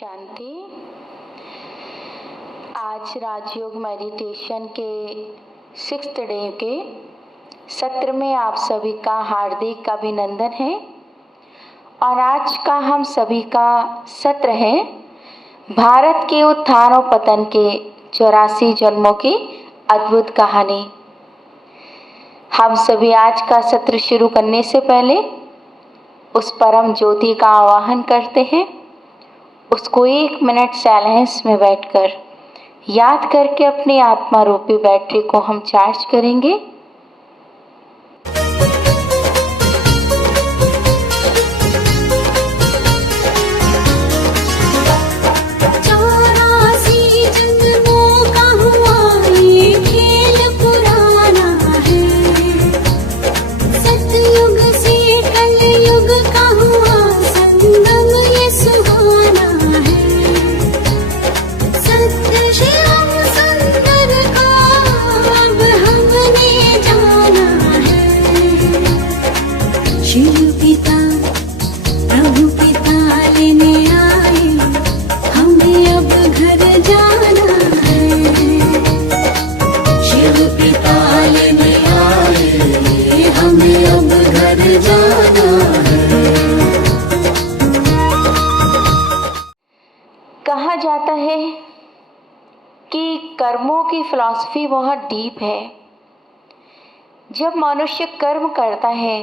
शांति। आज राजयोग मेडिटेशन के 6th day के सत्र में आप सभी का हार्दिक अभिनंदन है। और आज का हम सभी का सत्र है भारत के उत्थान और पतन के 84 जन्मों की अद्भुत कहानी। हम सभी आज का सत्र शुरू करने से पहले उस परम ज्योति का आवाहन करते हैं। उसको 1 मिनट साइलेंस में बैठकर याद करके अपनी आत्मा रूपी बैटरी को हम चार्ज करेंगे। कहा जाता है कि कर्मों की फिलॉसफी बहुत डीप है। जब मनुष्य कर्म करता है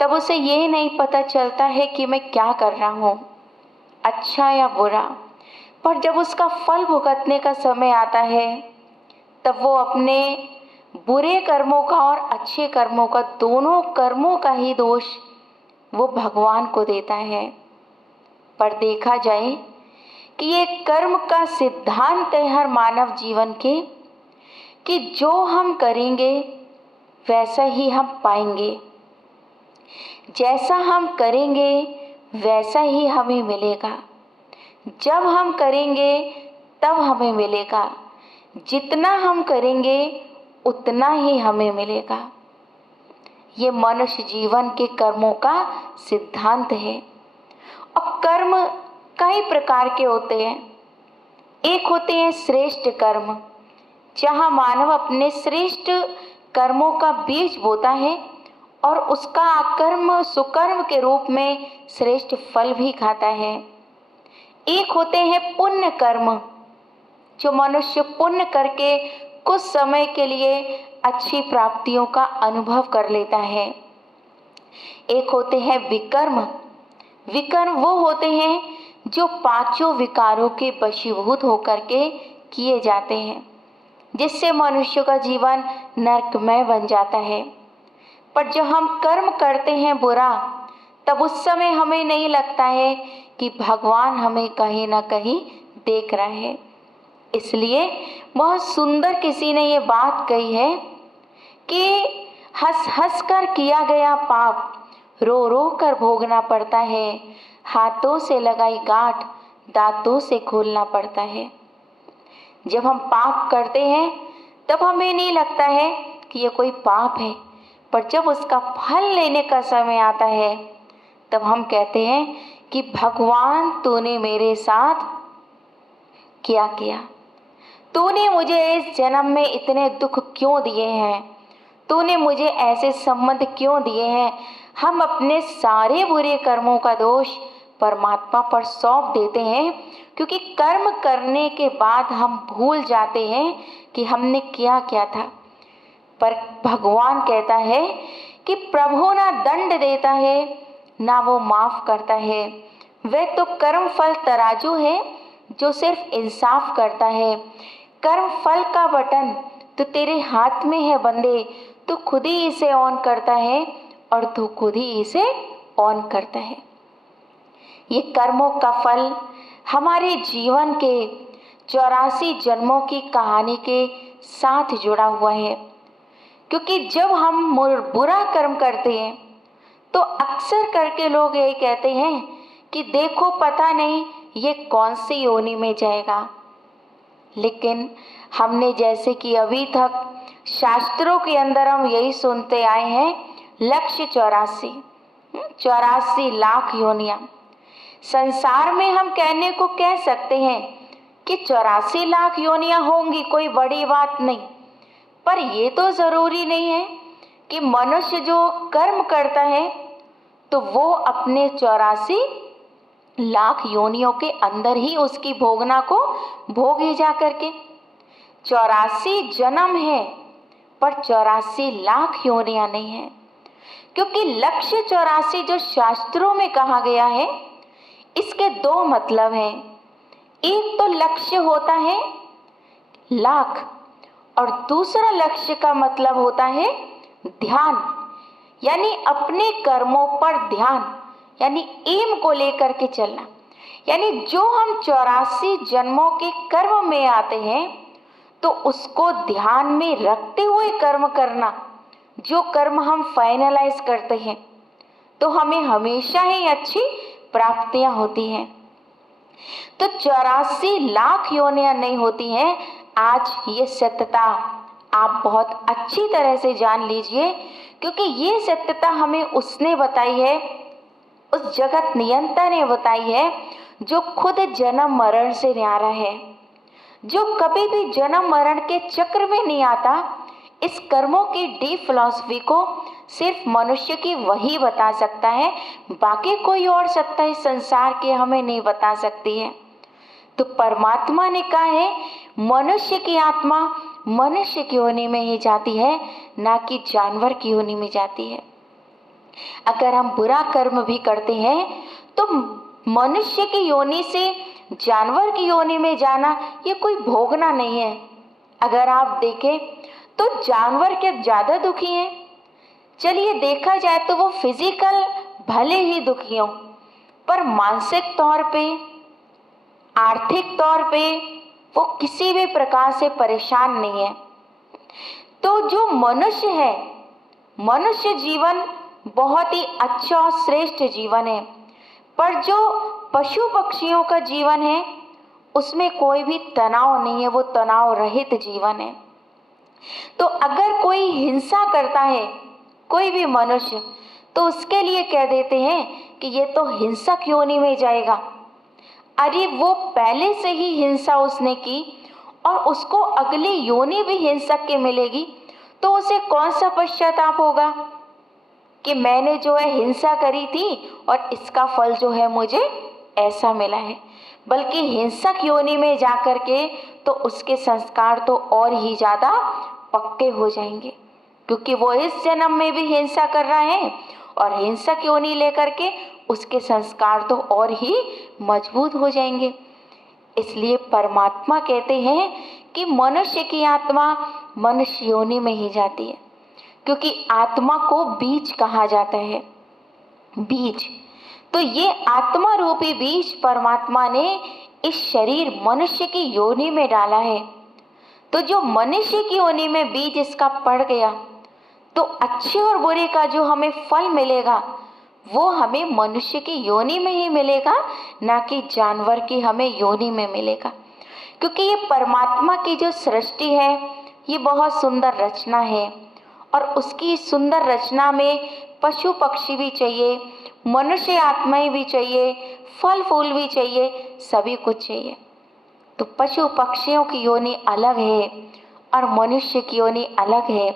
तब उसे ये नहीं पता चलता है कि मैं क्या कर रहा हूँ, अच्छा या बुरा। पर जब उसका फल भुगतने का समय आता है तब वो अपने बुरे कर्मों का और अच्छे कर्मों का, दोनों कर्मों का ही दोष वो भगवान को देता है। पर देखा जाए कि ये कर्म का सिद्धांत है हर मानव जीवन के, कि जो हम करेंगे वैसा ही हम पाएंगे, जैसा हम करेंगे वैसा ही हमें मिलेगा, जब हम करेंगे तब हमें मिलेगा, जितना हम करेंगे उतना ही हमें मिलेगा। ये मनुष्य जीवन के कर्मों का सिद्धांत है। और कर्म कई प्रकार के होते हैं। एक होते हैं श्रेष्ठ कर्म, जहाँ मानव अपने श्रेष्ठ कर्मों का बीज बोता है और उसका अकर्म सुकर्म के रूप में श्रेष्ठ फल भी खाता है। एक होते हैं पुण्य कर्म, जो मनुष्य पुण्य करके कुछ समय के लिए अच्छी प्राप्तियों का अनुभव कर लेता है। एक होते हैं विकर्म। विकर्म वो होते हैं जो 5 विकारों के वशीभूत होकर के किए जाते हैं, जिससे मनुष्य का जीवन नरकमय बन जाता है। पर जब हम कर्म करते हैं बुरा, तब उस समय हमें नहीं लगता है कि भगवान हमें कहीं ना कहीं देख रहा है। इसलिए बहुत सुंदर किसी ने ये बात कही है कि हंस हंस कर किया गया पाप रो रो कर भोगना पड़ता है, हाथों से लगाई गांठ दांतों से खोलना पड़ता है। जब हम पाप करते हैं तब हमें नहीं लगता है कि ये कोई पाप है, पर जब उसका फल लेने का समय आता है तब हम कहते हैं कि भगवान तूने मेरे साथ क्या किया, तूने मुझे इस जन्म में इतने दुख क्यों दिए हैं, तूने मुझे ऐसे संबंध क्यों दिए हैं। हम अपने सारे बुरे कर्मों का दोष परमात्मा पर सौंप देते हैं, क्योंकि कर्म करने के बाद हम भूल जाते हैं कि हमने क्या किया था। पर भगवान कहता है कि प्रभु ना दंड देता है ना वो माफ करता है। वह तो कर्म फल तराजू है जो सिर्फ इंसाफ करता है। कर्म फल का बटन तो तेरे हाथ में है बंदे, तू खुद ही इसे ऑन करता है और तू खुद ही इसे ऑन करता है। ये कर्मों का फल हमारे जीवन के 84 जन्मों की कहानी के साथ जुड़ा हुआ है। क्योंकि जब हम बुरा कर्म करते हैं तो अक्सर करके लोग यही कहते हैं कि देखो पता नहीं ये कौन सी योनि में जाएगा। लेकिन हमने जैसे कि अभी तक शास्त्रों के अंदर हम यही सुनते आए हैं, लक्ष्य 84 लाख योनियां। संसार में हम कहने को कह सकते हैं कि 84 लाख योनियां होंगी, कोई बड़ी बात नहीं। पर ये तो जरूरी नहीं है कि मनुष्य जो कर्म करता है तो वो अपने 84 लाख योनियों के अंदर ही उसकी भोगना को भोगे जा करके। 84 जन्म है पर 84 लाख योनियां नहीं है, क्योंकि लक्ष्य 84 जो शास्त्रों में कहा गया है इसके दो मतलब हैं। एक तो लक्ष्य होता है लाख और दूसरा लक्ष्य का मतलब होता है ध्यान, यानी अपने कर्मों पर ध्यान, यानी एम को लेकर के चलना। यानी जो हम 84 जन्मों के कर्म में आते हैं तो उसको ध्यान में रखते हुए कर्म करना। जो कर्म हम फाइनलाइज करते हैं तो हमें हमेशा ही अच्छी प्राप्तियां होती हैं। तो 84 लाख योनियां नहीं होती हैं। आज ये सत्यता आप बहुत अच्छी तरह से जान लीजिए, क्योंकि ये सत्यता हमें उसने बताई है, उस जगत नियंता ने बताई है जो खुद जन्म मरण से न्यारा है, जो कभी भी जन्म मरण के चक्र में नहीं आता। इस कर्मों की डीप फिलॉसफी को सिर्फ मनुष्य की वही बता सकता है, बाकी कोई और सत्ता इस संसार के हमें नहीं बता सकती है। तो परमात्मा ने कहा है मनुष्य की आत्मा मनुष्य की योनि में ही जाती है, ना कि जानवर की योनि में जाती है। अगर हम बुरा कर्म भी करते हैं तो मनुष्य की योनि से जानवर की योनि में जाना ये कोई भोगना नहीं है। अगर आप देखें तो जानवर क्या ज्यादा दुखी हैं? चलिए देखा जाए तो वो फिजिकल भले ही दुखी हों, पर मानसिक तौर पे, आर्थिक तौर पे वो किसी भी प्रकार से परेशान नहीं है। तो जो मनुष्य है, मनुष्य जीवन बहुत ही अच्छा और श्रेष्ठ जीवन है, पर जो पशु पक्षियों का जीवन है उसमें कोई भी तनाव नहीं है, वो तनाव रहित जीवन है। तो अगर कोई हिंसा करता है कोई भी मनुष्य, तो उसके लिए कह देते हैं कि ये तो हिंसक योनि में जाएगा। अरे वो पहले से ही हिंसा उसने की और उसको अगली योनि भी हिंसक के मिलेगी, तो उसे कौन सा पश्चाताप होगा कि मैंने जो है हिंसा करी थी और इसका फल जो है मुझे ऐसा मिला है। बल्कि हिंसक योनि में जाकर के तो उसके संस्कार तो और ही ज़्यादा पक्के हो जाएंगे, क्योंकि वो इस जन्म में भी हिंसा कर रहा है और हिंसक योनि लेकर के उसके संस्कार तो और ही मजबूत हो जाएंगे। इसलिए परमात्मा कहते हैं कि मनुष्य की आत्मा मनुष्य योनि में ही जाती है, क्योंकि आत्मा को बीज कहा जाता है। बीज, तो ये आत्मा रूपी बीज परमात्मा ने इस शरीर मनुष्य की योनि में डाला है। तो जो मनुष्य की योनि में बीज इसका पड़ गया तो अच्छे और बुरे का जो हमें फल मिलेगा वो हमें मनुष्य की योनि में ही मिलेगा, ना कि जानवर की हमें योनि में मिलेगा। क्योंकि ये परमात्मा की जो सृष्टि है ये बहुत सुंदर रचना है और उसकी सुंदर रचना में पशु पक्षी भी चाहिए, मनुष्य आत्माएं भी चाहिए, फल फूल भी चाहिए, सभी कुछ चाहिए। तो पशु पक्षियों की योनि अलग है और मनुष्य की योनि अलग है।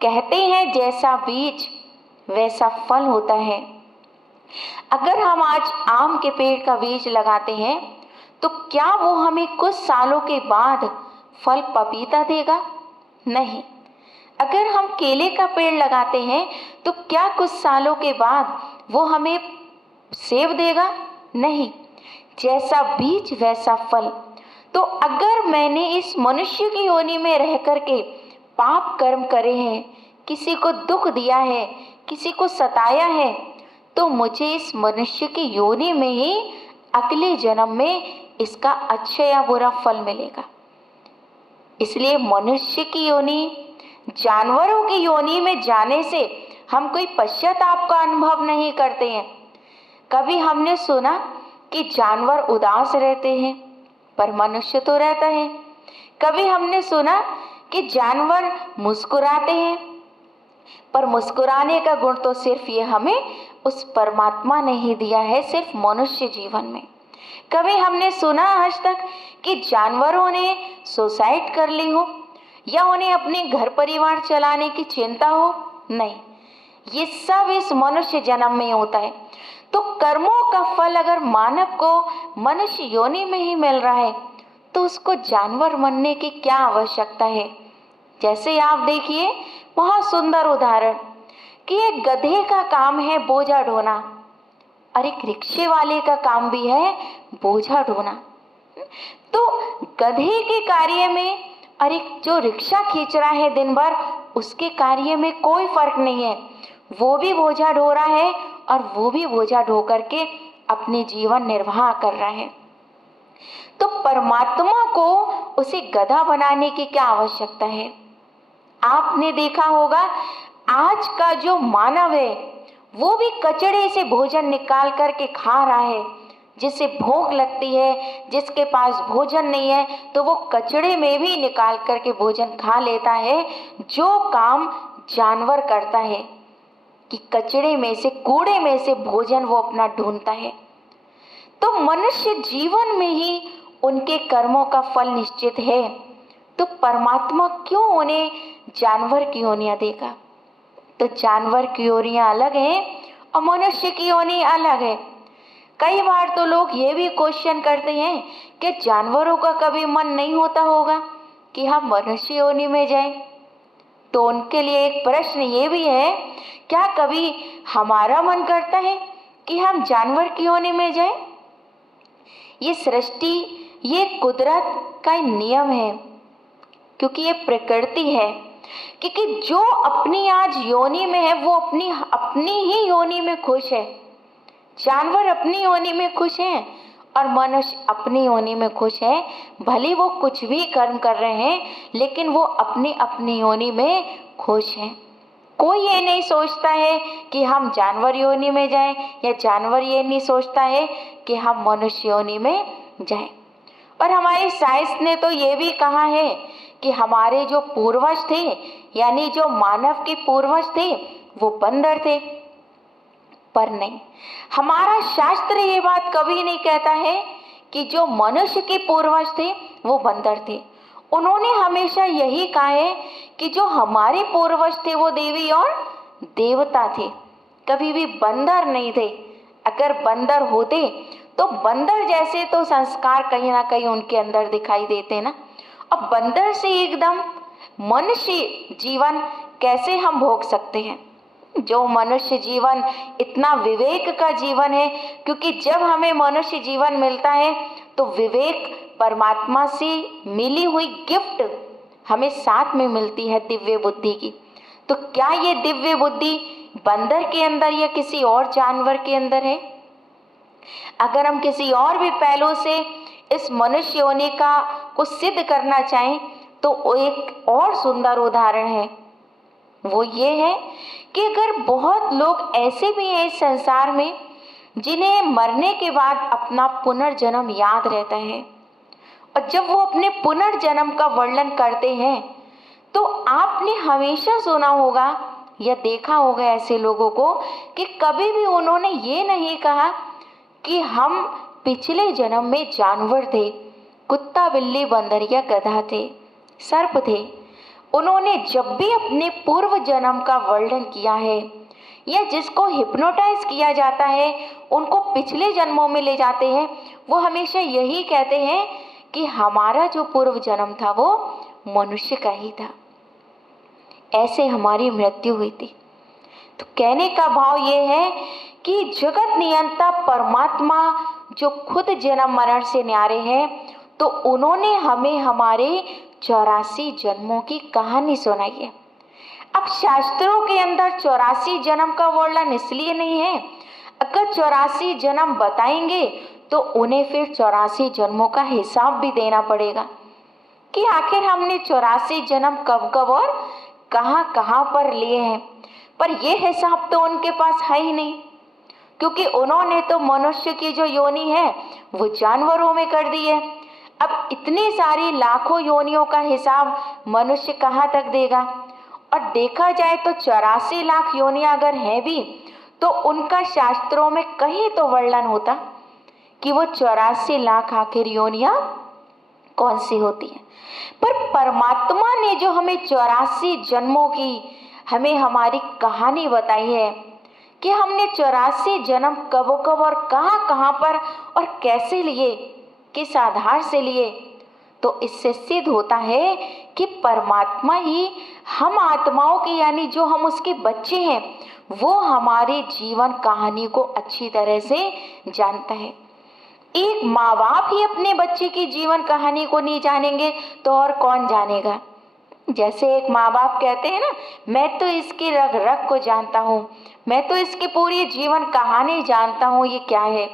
कहते हैं जैसा बीज वैसा फल होता है। अगर हम आज आम के पेड़ का बीज लगाते हैं तो क्या वो हमें कुछ सालों के बाद फल पपीता देगा? नहीं। अगर हम केले का पेड़ लगाते हैं तो क्या कुछ सालों के बाद वो हमें सेब देगा? नहीं। जैसा बीज वैसा फल। तो अगर मैंने इस मनुष्य की योनि में रह करके पाप कर्म करे हैं, किसी को दुख दिया है, किसी को सताया है, तो मुझे इस मनुष्य की योनि में ही अगले जन्म में इसका अच्छा या बुरा फल मिलेगा। इसलिए मनुष्य की योनि, जानवरों की योनि में जाने से हम कोई पश्चाताप का अनुभव नहीं करते हैं। कभी हमने सुना कि जानवर उदास रहते हैं पर मनुष्य तो रहता है। कभी हमने सुना कि जानवर मुस्कुराते हैं, पर मुस्कुराने का गुण तो सिर्फ ये हमें उस परमात्मा ने ही दिया है सिर्फ मनुष्य जीवन में। कभी हमने सुना आज तक कि जानवरों ने सुसाइड कर ली हो या उन्हें अपने घर परिवार चलाने की चिंता हो? नहीं, ये सब इस मनुष्य जन्म में होता है। तो कर्मों का फल अगर मानव को मनुष्य योनि में ही मिल रहा है तो उसको जानवर बनने की क्या आवश्यकता है। जैसे आप देखिए, बहुत सुंदर उदाहरण कि एक गधे का काम है बोझा ढोना और एक रिक्शे वाले का काम भी है बोझा ढोना। तो गधे के कार्य में और एक जो रिक्शा खींच रहा है दिन भर, उसके कार्य में कोई फर्क नहीं है। वो भी बोझा ढो रहा है और वो भी बोझा ढो करके अपने जीवन निर्वाह कर रहा है। तो परमात्मा को उसे गधा बनाने की क्या आवश्यकता है। आपने देखा होगा आज का जो मानव है वो भी कचड़े से भोजन निकाल करके खा रहा है। जिसे भूख लगती है, जिसके पास भोजन नहीं है, तो वो कचड़े में भी निकाल करके भोजन खा लेता है। जो काम जानवर करता है कि कचड़े में से, कूड़े में से भोजन वो अपना ढूंढता है। तो मनुष्य जीवन में ही उनके कर्मों का फल निश्चित है। तो परमात्मा क्यों उन्हें जानवर की योनियां देगा। तो जानवर की योनियां अलग हैं और मनुष्य की योनि अलग है। कई बार तो लोग ये भी क्वेश्चन करते हैं कि जानवरों का कभी मन नहीं होता होगा कि हम मनुष्य योनि में जाएं। तो उनके लिए एक प्रश्न ये भी है, क्या कभी हमारा मन करता है कि हम जानवर की योनि में जाएं। ये सृष्टि, ये कुदरत का नियम है, क्योंकि ये प्रकृति है। क्योंकि जो अपनी आज योनि में है वो अपनी ही योनि में खुश है। जानवर अपनी योनि में खुश हैं और मनुष्य अपनी योनि में खुश है। भले वो कुछ भी कर्म कर रहे हैं लेकिन वो अपनी अपनी योनि में खुश हैं। कोई ये नहीं सोचता है कि हम जानवर योनि में जाएं, या जानवर ये नहीं सोचता है कि हम मनुष्य योनि में जाएं। और हमारी साइंस ने तो ये भी कहा है कि हमारे जो पूर्वज थे, यानी जो मानव के पूर्वज थे, वो बंदर थे। पर नहीं, हमारा शास्त्र ये बात कभी नहीं कहता है कि जो मनुष्य के पूर्वज थे वो बंदर थे। उन्होंने हमेशा यही कहा है कि जो हमारे पूर्वज थे वो देवी और देवता थे, कभी भी बंदर नहीं थे। अगर बंदर होते तो बंदर जैसे तो संस्कार कहीं ना कहीं उनके अंदर दिखाई देते ना। अब बंदर से एकदम मनुष्य जीवन कैसे हम भोग सकते हैं। जो मनुष्य जीवन इतना विवेक का जीवन है, क्योंकि जब हमें मनुष्य जीवन मिलता है तो विवेक परमात्मा से मिली हुई गिफ्ट हमें साथ में मिलती है दिव्य बुद्धि की। तो क्या ये दिव्य बुद्धि बंदर के अंदर या किसी और जानवर के अंदर है। अगर हम किसी और भी पहलू से इस मनुष्य योनि का को सिद्ध करना चाहें तो एक और सुंदर उदाहरण है। वो ये है कि अगर बहुत लोग ऐसे भी हैं इस संसार में जिन्हें मरने के बाद अपना पुनर्जन्म याद रहता है, और जब वो अपने पुनर्जन्म का वर्णन करते हैं तो आपने हमेशा सुना होगा या देखा होगा ऐसे लोगों को कि कभी भी उन्होंने ये नहीं कहा कि हम पिछले जन्म में जानवर थे, कुत्ता, बिल्ली, बंदर या गधा थे, सर्प थे। उन्होंने जब भी अपने पूर्व जन्म का वर्णन किया है या जिसको हिप्नोटाइज किया जाता है, उनको पिछले जन्मों में ले जाते हैं, वो हमेशा यही कहते हैं कि हमारा जो पूर्व जन्म था वो मनुष्य का ही था, ऐसे हमारी मृत्यु हुई थी। तो कहने का भाव ये है कि जगत नियंता परमात्मा जो खुद जन्म मरण से न्यारे हैं, तो उन्होंने हमें हमारे 84 जन्मों की कहानी सुनाई है। अब शास्त्रों के अंदर 84 जन्म का वर्णन इसलिए नहीं है, अगर 84 जन्म बताएंगे तो उन्हें फिर 84 जन्मों का हिसाब भी देना पड़ेगा कि आखिर हमने 84 जन्म कब कब और कहाँ कहाँ पर लिए हैं। पर यह हिसाब तो उनके पास है ही नहीं, क्योंकि उन्होंने तो मनुष्य की जो योनि है वो जानवरों में कर दी है। अब इतनी सारी लाखों योनियों का हिसाब मनुष्य कहाँ तक देगा। और देखा जाए तो 84 लाख योनियां अगर हैं भी, तो उनका शास्त्रों में कहीं तो वर्णन होता कि वो 84 लाख आखिर योनियां कौन सी होती है। पर परमात्मा ने जो हमें 84 जन्मों की हमें हमारी कहानी बताई है कि हमने 84 जन्म कब कब और कहाँ कहाँ पर और कैसे लिए, किस आधार से लिए, तो इससे सिद्ध होता है कि परमात्मा ही हम आत्माओं की यानी जो हम उसके बच्चे हैं वो हमारे जीवन कहानी को अच्छी तरह से जानता है। एक माँ बाप ही अपने बच्चे की जीवन कहानी को नहीं जानेंगे तो और कौन जानेगा। जैसे एक माँ बाप कहते हैं ना, मैं तो इसकी रग रग को जानता हूँ, मैं तो इसकी पूरी जीवन कहानी जानता हूँ ये क्या है,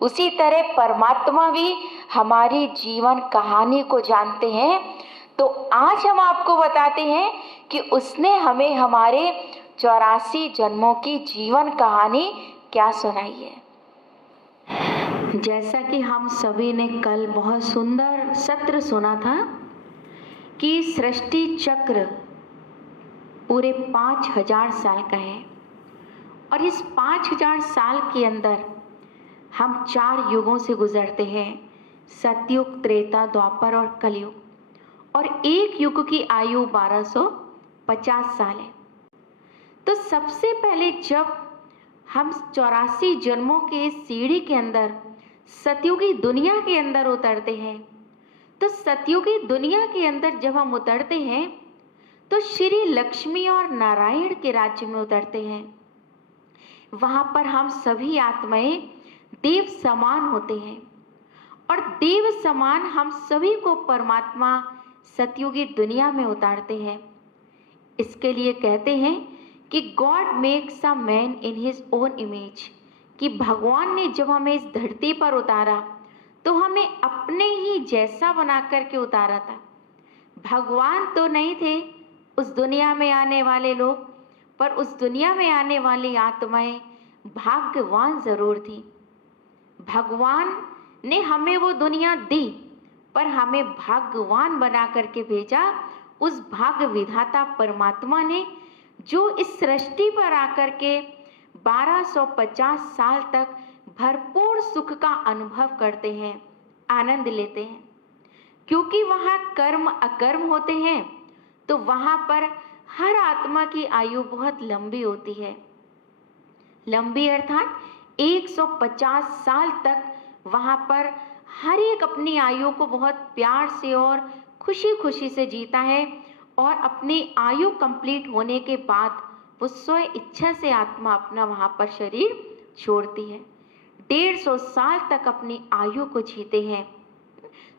उसी तरह परमात्मा भी हमारी जीवन कहानी को जानते हैं। तो आज हम आपको बताते हैं कि उसने हमें हमारे 84 जन्मों की जीवन कहानी क्या सुनाई है। जैसा कि हम सभी ने कल बहुत सुंदर सत्र सुना था कि सृष्टि चक्र पूरे 5000 साल का है और इस 5000 साल के अंदर हम 4 युगों से गुजरते हैं, सतयुग, त्रेता, द्वापर और कलयुग, और एक युग की आयु 1250 साल है। तो सबसे पहले जब हम 84 जन्मों के सीढ़ी के अंदर सतयुगी दुनिया के अंदर उतरते हैं, तो सतयुगी दुनिया के अंदर जब हम उतरते हैं तो श्री लक्ष्मी और नारायण के राज्य में उतरते हैं। वहां पर हम सभी आत्माएं देव समान होते हैं और देव समान हम सभी को परमात्मा सतयुगी दुनिया में उतारते हैं। इसके लिए कहते हैं कि God makes a man in his own image, कि भगवान ने जब हमें इस धरती पर उतारा तो हमें अपने ही जैसा बना करके उतारा था। भगवान तो नहीं थे उस दुनिया में आने वाले लोग, पर उस दुनिया में आने वाली आत्माएं भाग्यवान जरूर थी। भगवान ने हमें वो दुनिया दी पर हमें भाग्यवान बना करके भेजा उस भाग्य विधाता परमात्मा ने, जो इस सृष्टि पर आकर के 1250 साल तक भरपूर सुख का अनुभव करते हैं, आनंद लेते हैं। क्योंकि वहाँ कर्म अकर्म होते हैं तो वहाँ पर हर आत्मा की आयु बहुत लंबी होती है। लंबी अर्थात 150 साल तक वहाँ पर हर एक अपनी आयु को बहुत प्यार से और खुशी खुशी से जीता है और अपनी आयु कंप्लीट होने के बाद वो स्व इच्छा से आत्मा अपना वहाँ पर शरीर छोड़ती है। 150 साल तक अपनी आयु को जीते हैं।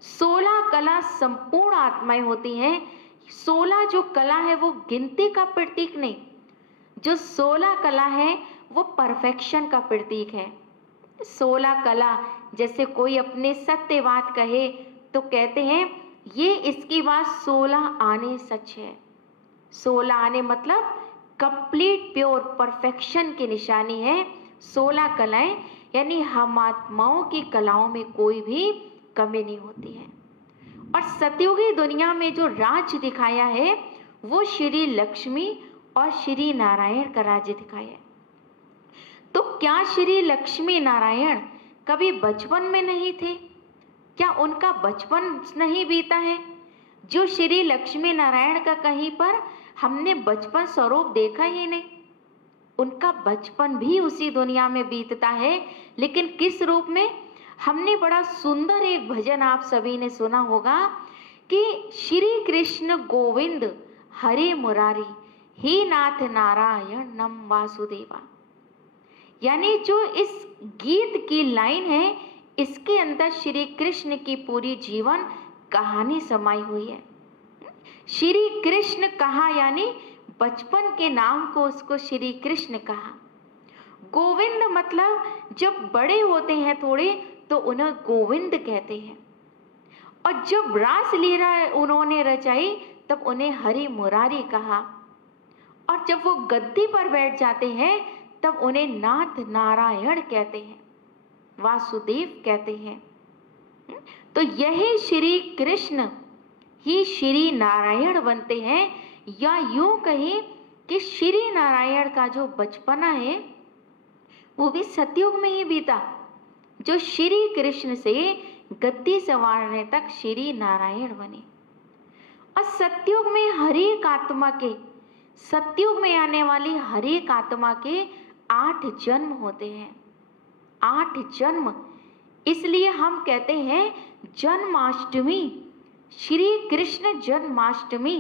16 कला संपूर्ण आत्माएं होती हैं। 16 जो कला है वो गिनती का प्रतीक नहीं, जो 16 कला है वो परफेक्शन का प्रतीक है। 16 कला, जैसे कोई अपने सत्य बात कहे तो कहते हैं ये इसकी बात 16 आने सच है। 16 आने मतलब कंप्लीट प्योर परफेक्शन की निशानी है 16 कलाएं, यानी हम आत्माओं की कलाओं में कोई भी कमी नहीं होती है। और सतयुगी दुनिया में जो राज्य दिखाया है वो श्री लक्ष्मी और श्री नारायण का राज्य दिखाया है। तो क्या श्री लक्ष्मी नारायण कभी बचपन में नहीं थे? क्या उनका बचपन नहीं बीता है? जो श्री लक्ष्मी नारायण का कहीं पर हमने बचपन स्वरूप देखा ही नहीं। उनका बचपन भी उसी दुनिया में बीतता है, लेकिन किस रूप में? हमने बड़ा सुंदर एक भजन आप सभी ने सुना होगा कि श्री कृष्ण गोविंद हरे मुरारी हे नाथ नारायण नम वासुदेवा। यानी जो इस गीत की लाइन है इसके अंदर श्री कृष्ण की पूरी जीवन कहानी समाई हुई है। श्री कृष्ण कहा यानी बचपन के नाम को उसको श्री कृष्ण कहा। गोविंद मतलब जब बड़े होते हैं थोड़े तो उन्हें गोविंद कहते हैं, और जब रासलीला उन्होंने रचाई तब उन्हें हरि मुरारी कहा, और जब वो गद्दी पर बैठ जाते हैं तब उन्हें नाथ नारायण कहते हैं, वासुदेव कहते हैं। तो यही श्री कृष्ण ही श्री नारायण बनते हैं, या यूं कहें कि श्री नारायण का जो बचपना है वो भी सतयुग में ही बीता, जो श्री कृष्ण से गद्दी संवारने तक श्री नारायण बने। और सतयुग में हर एक आत्मा के, सतयुग में आने वाली हर एक आत्मा के 8 जन्म होते हैं, 8 जन्म। इसलिए हम कहते हैं जन्माष्टमी, श्री कृष्ण जन्माष्टमी।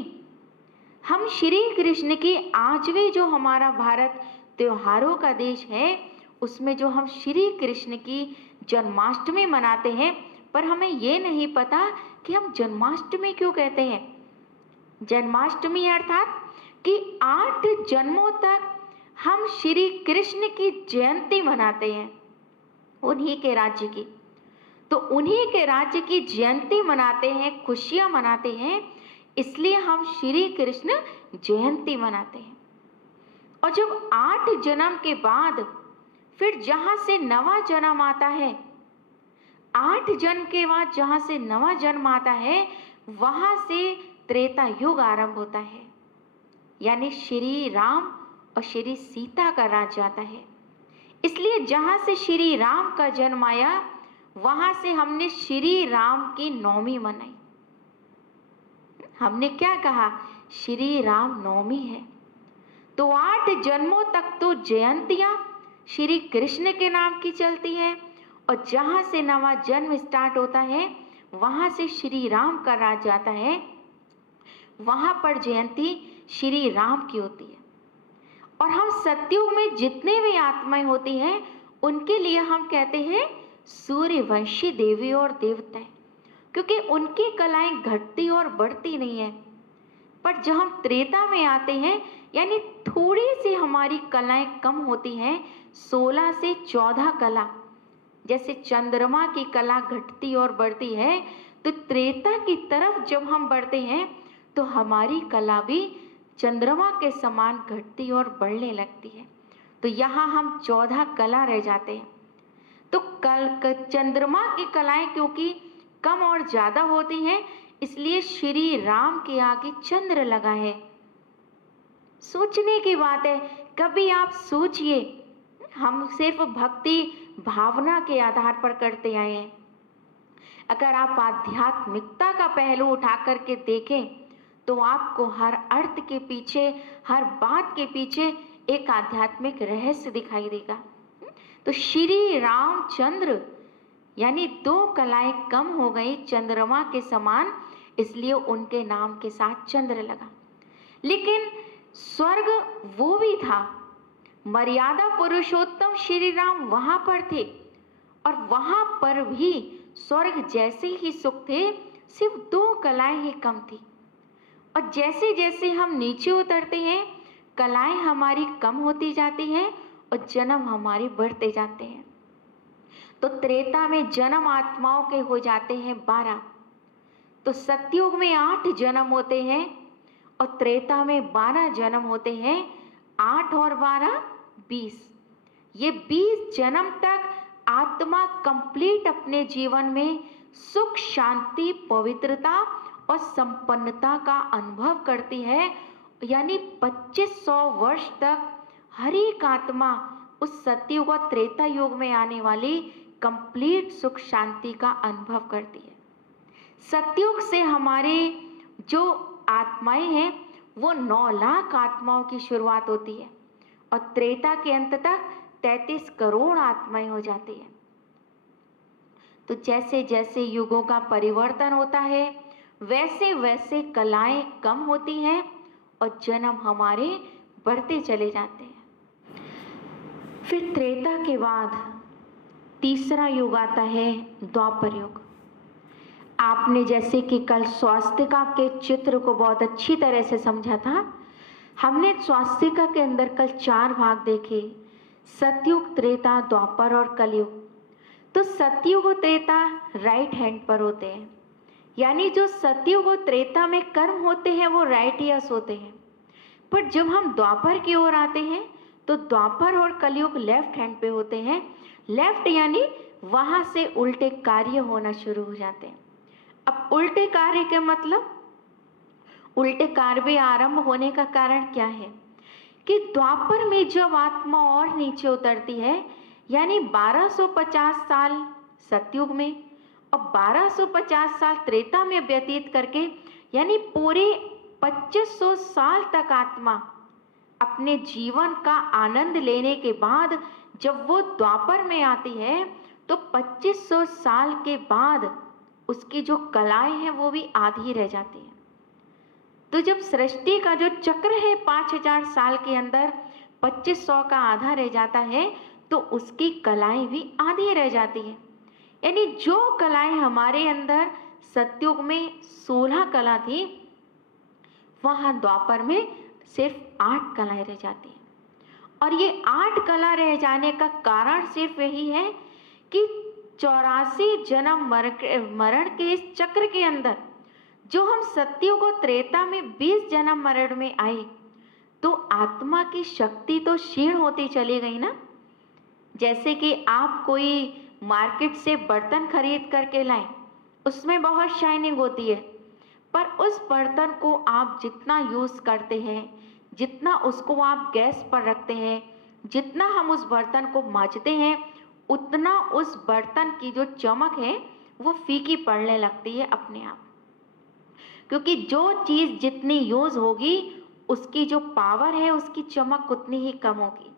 हम श्री कृष्ण की आज भी जो हमारा भारत त्योहारों का देश है, उसमें जो हम श्री कृष्ण की जन्माष्टमी मनाते हैं, पर हमें ये नहीं पता कि हम जन्माष्टमी क्यों कहते हैं। जन्माष्टमी अर्थात कि 8 जन्मों तक हम श्री कृष्ण की जयंती मनाते हैं, उन्हीं के राज्य की। तो उन्हीं के राज्य की जयंती मनाते हैं, खुशियां मनाते हैं, इसलिए हम श्री कृष्ण जयंती मनाते हैं। और जब 8 जन्म के बाद फिर जहां से नवा जन्म आता है, 8 जन्म के बाद जहां से नवा जन्म आता है, वहां से त्रेता युग आरंभ होता है, यानी श्री राम और श्री सीता का राज्य आता है। इसलिए जहां से श्री राम का जन्म आया, वहां से हमने श्री राम की नवमी मनाई। हमने क्या कहा? श्री राम नवमी है। तो 8 जन्मों तक तो जयंतियां श्री कृष्ण के नाम की चलती है, और जहां से नवा जन्म स्टार्ट होता है, वहां से श्री राम का राज्य आता है, वहां पर जयंती श्री राम की होती है। और हम सतयुग में जितने भी आत्माएं होती हैं, उनके लिए हम कहते हैं सूर्यवंशी देवी और देवता, क्योंकि उनकी कलाएं घटती और बढ़ती नहीं है। पर जब हम त्रेता में आते हैं, यानी थोड़ी सी हमारी कलाएं कम होती हैं, 16 से 14 कला, जैसे चंद्रमा की कला घटती और बढ़ती है, तो त्रेता की तरफ जब हम बढ़ते हैं तो हमारी कला भी चंद्रमा के समान घटती और बढ़ने लगती है। तो यहाँ हम 14 कला रह जाते हैं। तो चंद्रमा की कलाएं क्योंकि कम और ज्यादा होती हैं, इसलिए श्री राम के आगे चंद्र लगा है। सोचने की बात है, कभी आप सोचिए, हम सिर्फ भक्ति भावना के आधार पर करते आए हैं। अगर आप आध्यात्मिकता का पहलू उठा करके देखें, तो आपको हर अर्थ के पीछे, हर बात के पीछे एक आध्यात्मिक रहस्य दिखाई देगा। तो श्री रामचंद्र, यानी 2 कलाएं कम हो गई चंद्रमा के समान, इसलिए उनके नाम के साथ चंद्र लगा। लेकिन स्वर्ग वो भी था, मर्यादा पुरुषोत्तम श्री राम वहां पर थे, और वहां पर भी स्वर्ग जैसे ही सुख थे, सिर्फ 2 कलाएं ही कम थी। और जैसे जैसे हम नीचे उतरते हैं, कलाएं हमारी कम होती जाती हैं और जन्म हमारे बढ़ते जाते हैं। तो त्रेता में जन्म आत्माओं के हो जाते हैं 12, तो सतयुग में 8 जन्म होते हैं, और त्रेता में 12 जन्म होते हैं। 8 और 12 20। ये 20 जन्म तक आत्मा कंप्लीट अपने जीवन में सुख, शांति, पवित्रता और संपन्नता का अनुभव करती है। यानी 2500 वर्ष तक हर एक आत्मा उस सतयुग और त्रेता युग में आने वाली कंप्लीट सुख शांति का अनुभव करती है। सतयुग से हमारे जो आत्माएं हैं, वो 9 लाख आत्माओं की शुरुआत होती है, और त्रेता के अंत तक 33 करोड़ आत्माएं हो जाती है। तो जैसे जैसे युगों का परिवर्तन होता है, वैसे वैसे कलाएं कम होती हैं और जन्म हमारे बढ़ते चले जाते हैं। फिर त्रेता के बाद तीसरा युग आता है द्वापर युग। आपने जैसे कि कल स्वास्तिका के चित्र को बहुत अच्छी तरह से समझा था। हमने स्वास्तिका के अंदर कल 4 भाग देखे, सतयुग, त्रेता, द्वापर और कलयुग। तो सतयुग और त्रेता राइट हैंड पर होते हैं, यानी जो सतयुग और त्रेता में कर्म होते हैं वो राइटियस होते हैं। पर जब हम द्वापर की ओर आते हैं तो द्वापर और कलयुग लेफ्ट हैंड पे होते हैं। लेफ्ट यानी वहां से उल्टे कार्य होना शुरू हो जाते हैं। अब उल्टे कार्य के मतलब, उल्टे कार्य आरंभ होने का कारण क्या है कि द्वापर में जब आत्मा और नीचे उतरती है, यानी 1250 साल सतयुग में और 1250 साल त्रेता में व्यतीत करके, यानी पूरे 2500 साल तक आत्मा अपने जीवन का आनंद लेने के बाद जब वो द्वापर में आती है तो 2500 साल के बाद उसकी जो कलाएं हैं वो भी आधी रह जाती हैं। तो जब सृष्टि का जो चक्र है 5000 साल के अंदर 2500 का आधा रह जाता है तो उसकी कलाएं भी आधी रह जाती हैं। यानी जो कलाएं हमारे अंदर सतयुग में 16 कला थी, वहां द्वापर में सिर्फ 8 कलाएं रह जाती हैं। और ये 8 कला रह जाने का कारण सिर्फ यही है कि 84 जन्म मरण के इस चक्र के अंदर जो हम सतयुग और त्रेता में 20 जन्म मरण में आए तो आत्मा की शक्ति तो क्षीण होती चली गई ना। जैसे कि आप कोई मार्केट से बर्तन खरीद करके लाएं, उसमें बहुत शाइनिंग होती है, पर उस बर्तन को आप जितना यूज़ करते हैं, जितना उसको आप गैस पर रखते हैं, जितना हम उस बर्तन को मांजते हैं, उतना उस बर्तन की जो चमक है वो फीकी पड़ने लगती है अपने आप। क्योंकि जो चीज़ जितनी यूज़ होगी उसकी जो पावर है, उसकी चमक उतनी ही कम होगी।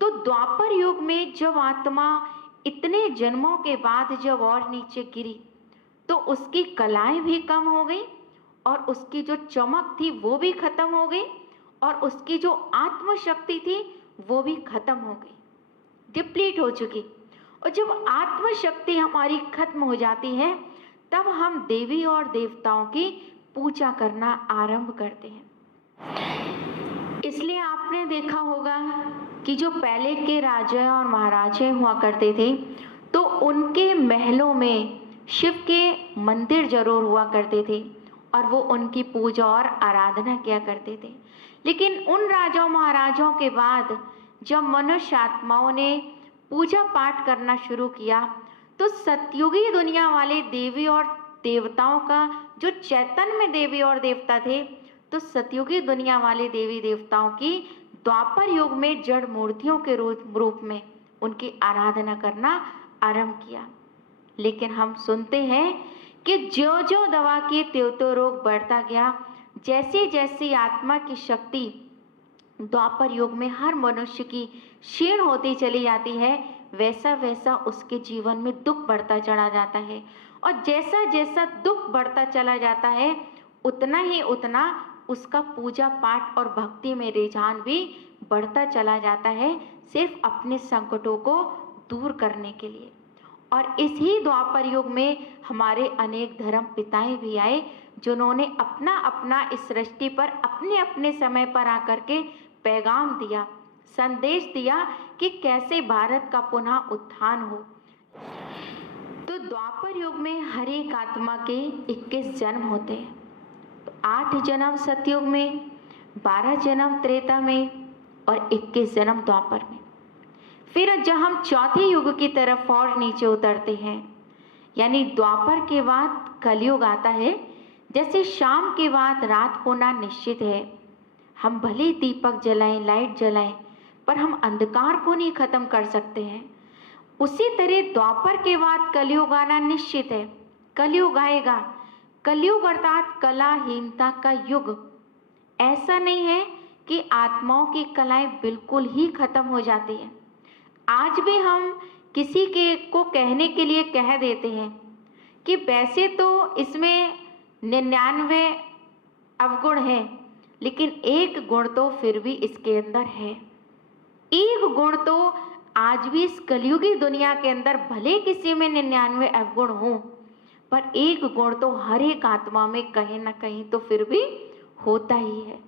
तो द्वापर युग में जब आत्मा इतने जन्मों के बाद जब और नीचे गिरी तो उसकी कलाएं भी कम हो गई और उसकी जो चमक थी वो भी खत्म हो गई और उसकी जो आत्मशक्ति थी वो भी खत्म हो गई, डिप्लीट हो चुकी। और जब आत्मशक्ति हमारी खत्म हो जाती है तब हम देवी और देवताओं की पूजा करना आरंभ करते हैं। इसलिए आपने देखा होगा कि जो पहले के राजा और महाराजे हुआ करते थे तो उनके महलों में शिव के मंदिर जरूर हुआ करते थे और वो उनकी पूजा और आराधना किया करते थे। लेकिन उन राजाओं महाराजों के बाद जब मनुष्य आत्माओं ने पूजा पाठ करना शुरू किया तो सतयुगी दुनिया वाले देवी और देवताओं का जो चैतन्य देवी और देवता थे तो सतयुगी दुनिया वाले देवी देवताओं की द्वापर युग में जड़ मूर्तियों के रूप में उनकी आराधना करना आरंभ किया। लेकिन हम सुनते हैं कि जो जो दवा की त्यों रोग बढ़ता गया, जैसे जैसे आत्मा की शक्ति द्वापर युग में हर मनुष्य की क्षीण होती चली जाती है, वैसा वैसा उसके जीवन में दुख बढ़ता चला जाता है। और जैसा जैसा दुख बढ़ता चला जाता है उतना ही उतना उसका पूजा पाठ और भक्ति में रुझान भी बढ़ता चला जाता है, सिर्फ अपने संकटों को दूर करने के लिए। और इसी द्वापर युग में हमारे अनेक धर्म पिताएं भी आए जिन्होंने अपना अपना इस सृष्टि पर अपने अपने समय पर आकर के पैगाम दिया, संदेश दिया कि कैसे भारत का पुनः उत्थान हो। तो द्वापर युग में हर एक आत्मा के 21 जन्म होते हैं। 8 जन्म सतयुग में, 12 जन्म त्रेता में और 21 जन्म द्वापर में। फिर जब हम चौथे युग की तरफ और नीचे उतरते हैं, यानी द्वापर के बाद कलयुग आता है। जैसे शाम के बाद रात होना निश्चित है, हम भले दीपक जलाएं, लाइट जलाएं, पर हम अंधकार को नहीं खत्म कर सकते हैं। उसी तरह द्वापर के बाद कलयुग आना निश्चित है। कलयुग आएगा। कलयुग अर्थात कलाहीनता का युग। ऐसा नहीं है कि आत्माओं की कलाएं बिल्कुल ही खत्म हो जाती हैं। आज भी हम किसी के को कहने के लिए कह देते हैं कि वैसे तो इसमें 99 अवगुण है, लेकिन एक गुण तो फिर भी इसके अंदर है। एक गुण तो आज भी इस कलयुगी दुनिया के अंदर भले किसी में 99 अवगुण हो, पर एक गुण तो हर एक आत्मा में कहीं ना कहीं तो फिर भी होता ही है।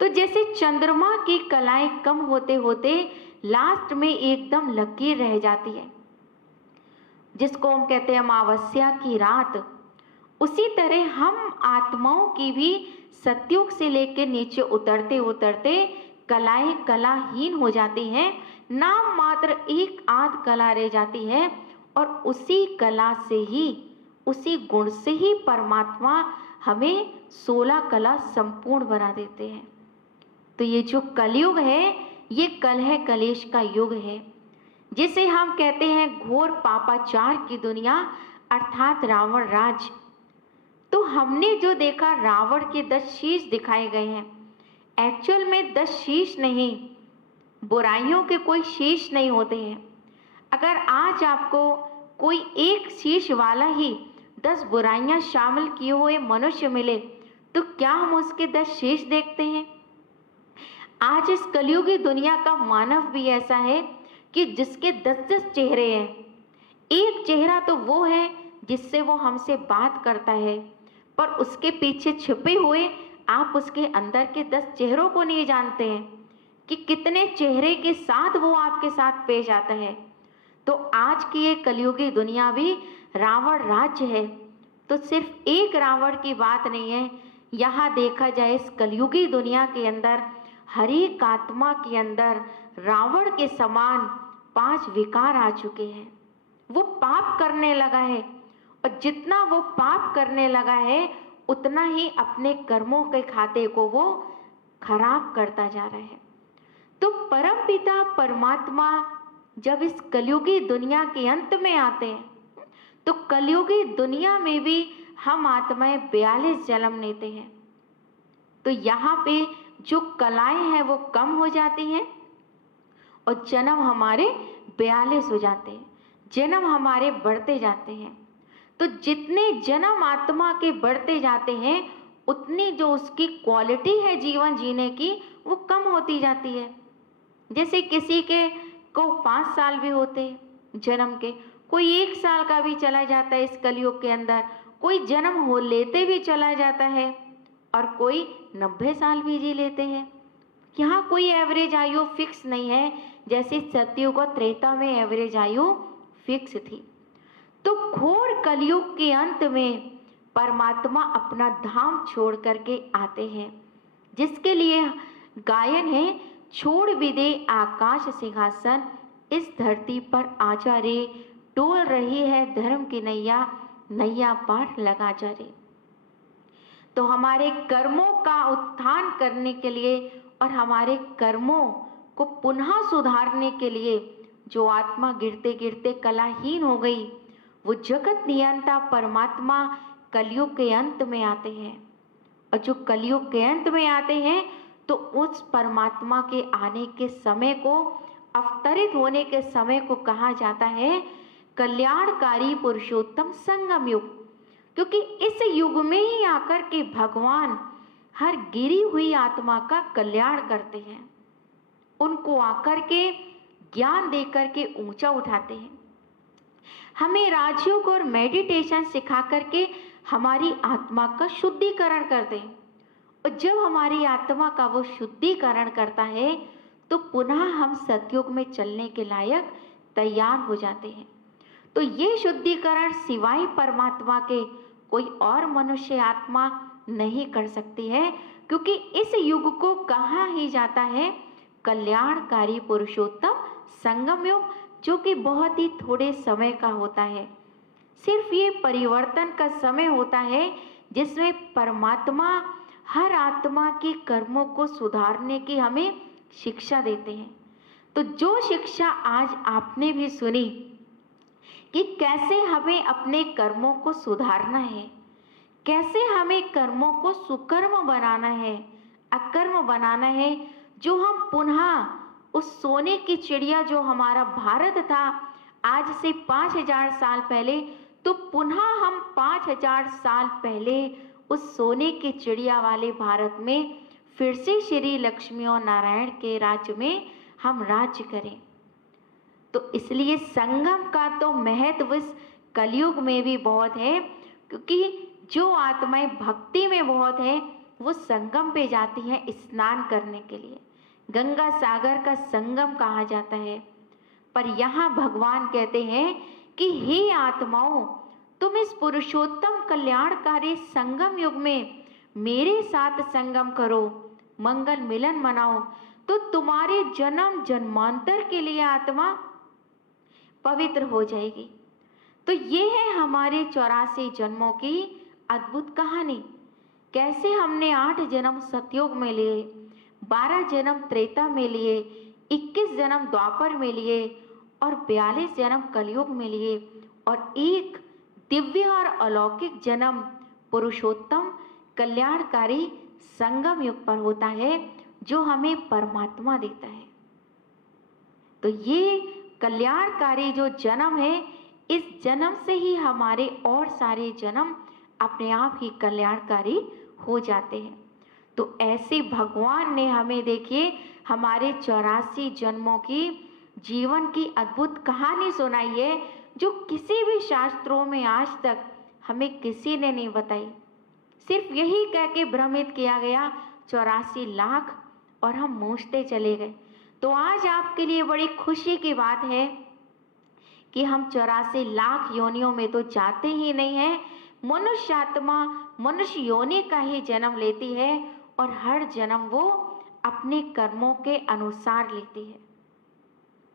तो जैसे चंद्रमा की कलाएं कम होते होते लास्ट में एकदम लकीर रह जाती है, जिसको हम कहते हैं अमावस्या की रात, उसी तरह हम आत्माओं की भी सतयुग से लेकर नीचे उतरते उतरते कलाएं कलाहीन हो जाती हैं। नाम मात्र एक आध कला रह जाती है और उसी कला से ही, उसी गुण से ही परमात्मा हमें 16 कला संपूर्ण बना देते हैं। तो ये जो कलयुग है ये कलह कलेश का युग है। जिसे हम कहते हैं घोर पापाचार की दुनिया अर्थात रावण राज। तो हमने जो देखा रावण के 10 शीश दिखाए गए हैं, एक्चुअल में 10 शीश नहीं, बुराइयों के कोई शीश नहीं होते हैं। अगर आज आपको कोई एक शीश वाला ही 10 बुराइयां शामिल किए हुए मनुष्य मिले तो क्या हम उसके 10 शीश देखते हैं? आज इस कलयुगी दुनिया का मानव भी ऐसा है कि जिसके 10-10 चेहरे हैं। एक चेहरा तो वो है जिससे वो हमसे बात करता है, पर उसके पीछे छिपे हुए आप उसके अंदर के 10 चेहरों को नहीं जानते हैं कि कितने चेहरे के साथ वो आपके साथ पेश आता है। तो आज की ये कलयुगी दुनिया भी रावण राज्य है। तो सिर्फ एक रावण की बात नहीं है, यहाँ देखा जाए इस कलयुगी दुनिया के अंदर हर एक आत्मा के अंदर रावण के समान 5 विकार आ चुके हैं। वो पाप करने लगा है और जितना वो पाप करने लगा है उतना ही अपने कर्मों के खाते को वो खराब करता जा रहा है। तो परमपिता परमात्मा जब इस कलयुगी दुनिया के अंत में आते हैं तो कलयुगी दुनिया में भी हम आत्माएं 42 जन्म लेते हैं। तो यहाँ पे जो कलाएं हैं वो कम हो जाती हैं और जन्म हमारे 42 हो जाते हैं, जन्म हमारे बढ़ते जाते हैं। तो जितने जन्म आत्मा के बढ़ते जाते हैं उतनी जो उसकी क्वालिटी है जीवन जीने की वो कम होती जाती है। जैसे किसी के को 5 साल भी होते जन्म के, कोई 1 साल का भी चला जाता है इस कलयुग के अंदर, कोई जन्म हो लेते भी चला जाता है और कोई 90 साल भी जी लेते हैं। यहाँ कोई एवरेज आयु फिक्स नहीं है, जैसे सतयुग और त्रेता में एवरेज आयु फिक्स थी। तो घोर कलयुग के अंत में परमात्मा अपना धाम छोड़ करके आते हैं, जिसके लिए गायन है, छोड़ भी दे आकाश सिंहासन, इस धरती पर आजा रे, डोल रही है धर्म की नैया, नैया पार लगा जा रे। तो हमारे कर्मों का उत्थान करने के लिए और हमारे कर्मों को पुनः सुधारने के लिए जो आत्मा गिरते गिरते कलाहीन हो गई, वो जगत नियंता परमात्मा कलयुग के अंत में आते हैं। और जो कलयुग के अंत में आते हैं तो उस परमात्मा के आने के समय को, अवतरित होने के समय को कहा जाता है कल्याणकारी पुरुषोत्तम संगम युग। क्योंकि इस युग में ही आकर के भगवान हर गिरी हुई आत्मा का कल्याण करते हैं, उनको आकर के ज्ञान देकर के ऊंचा उठाते हैं। हमें राजयोग और मेडिटेशन सिखा करके हमारी आत्मा का शुद्धिकरण करते हैं। और जब हमारी आत्मा का वो शुद्धिकरण करता है तो पुनः हम सतयुग में चलने के लायक तैयार हो जाते हैं। तो ये शुद्धिकरण सिवाय परमात्मा के कोई और मनुष्य आत्मा नहीं कर सकती है, क्योंकि इस युग को कहा ही जाता है कल्याणकारी पुरुषोत्तम संगम युग, जो कि बहुत ही थोड़े समय का होता है। सिर्फ ये परिवर्तन का समय होता है जिसमें परमात्मा हर आत्मा के कर्मों को सुधारने की हमें शिक्षा देते हैं। तो जो शिक्षा आज आपने भी सुनी कि कैसे हमें अपने कर्मों को सुधारना है, कैसे हमें कर्मों को सुकर्म बनाना है, अकर्म बनाना है, जो हम पुनः उस सोने की चिड़िया जो हमारा भारत था आज से 5000 साल पहले, तो पुनः हम 5000 साल पहले उस सोने की चिड़िया वाले भारत में फिर से श्री लक्ष्मी और नारायण के राज्य में हम राज्य करें। तो इसलिए संगम का तो महत्व इस कलयुग में भी बहुत है, क्योंकि जो आत्माएं भक्ति में बहुत है वो संगम पे जाती हैं स्नान करने के लिए। गंगा सागर का संगम कहा जाता है। पर यहाँ भगवान कहते हैं कि हे आत्माओं, तुम इस पुरुषोत्तम कल्याणकारी संगम युग में मेरे साथ संगम करो, मंगल मिलन मनाओ, तो तुम्हारे जन्म जन्मांतर के लिए आत्मा पवित्र हो जाएगी। तो ये है हमारे 84 जन्मों की अद्भुत कहानी। कैसे हमने 8 जन्म सतयुग में लिए, 12 जन्म त्रेता में लिए, 21 जन्म द्वापर में लिए और 42 जन्म कलयुग में लिए और एक दिव्य और अलौकिक जन्म पुरुषोत्तम कल्याणकारी संगम युग पर होता है, जो हमें परमात्मा देता है। तो ये कल्याणकारी जो जन्म है, इस जन्म से ही हमारे और सारे जन्म अपने आप ही कल्याणकारी हो जाते हैं। तो ऐसे भगवान ने हमें देखिए हमारे 84 जन्मों की जीवन की अद्भुत कहानी सुनाई है, जो किसी भी शास्त्रों में आज तक हमें किसी ने नहीं बताई। सिर्फ यही कह के भ्रमित किया गया 84 लाख, और हम मूझते चले गए। तो आज आपके लिए बड़ी खुशी की बात है कि हम 84 लाख योनियों में तो जाते ही नहीं हैं। मनुष्य आत्मा मनुष्य योनि का ही जन्म लेती है और हर जन्म वो अपने कर्मों के अनुसार लेती है।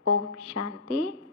ओम शांति।